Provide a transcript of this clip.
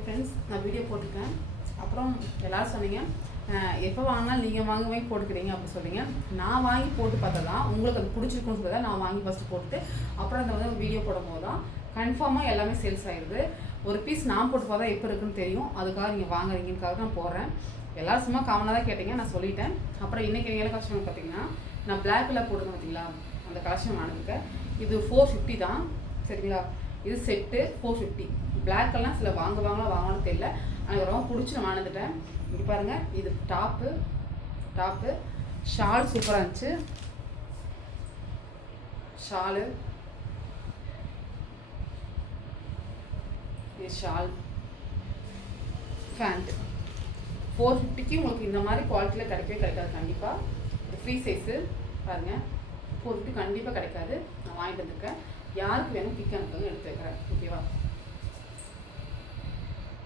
Hi friends, நான் video போட்டிருக்கேன். அப்புறம் எல்லோரும் சொன்னீங்க எப்போ வாங்கினாலும் நீங்கள் வாங்கி போட்டுக்கிறீங்க அப்படின்னு சொன்னீங்க. நான் வாங்கி போட்டு பார்த்தா தான் உங்களுக்கு அது பிடிச்சிருக்குன்னு சொல்லி தான் நான் வாங்கி ஃபஸ்ட்டு போட்டு அப்புறம் அந்த வந்து வீடியோ போடும்போது தான் கன்ஃபார்மாக எல்லாமே சேல்ஸ் ஆகிடுது. ஒரு பீஸ் நான் போட்டு பார்த்தா எப்போ இருக்குன்னு தெரியும். அதுக்காக நீங்கள் வாங்குறீங்கக்காக தான் போடுறேன். எல்லோரும் சும்மா காமனாக தான் கேட்டீங்க, நான் சொல்லிட்டேன். அப்புறம் இன்றைக்கி என்ன கலெக்ஷன் பார்த்தீங்கன்னா, நான் பிளாக்கில் போட்டுருக்கேன் பார்த்தீங்களா, அந்த கலெக்ஷன் வாங்கிருக்கேன். இது 450 தான், சரிங்களா. இது செட்டு 450. பிளாக்கெல்லாம் சில வாங்கலாம்னு தெரியல, எனக்கு ரொம்ப பிடிச்சி நான் வாங்கிட்டேன். இங்கே பாருங்கள், இது டாப்பு ஷால் சூப்பராக இருந்துச்சு. ஷாலு, இது ஷால், பேண்ட் 450க்கு உங்களுக்கு இந்த மாதிரி குவாலிட்டியில் கிடைக்காது கண்டிப்பாக. இது ஃப்ரீ சைஸு பாருங்கள், 450 கண்டிப்பாக கிடைக்காது. நான் வாங்கிட்டு வந்திருக்கேன். யாருக்கு வேணும் பிக் அனுப்புங்க, எடுத்து வைக்கிறேன். ஓகேவா?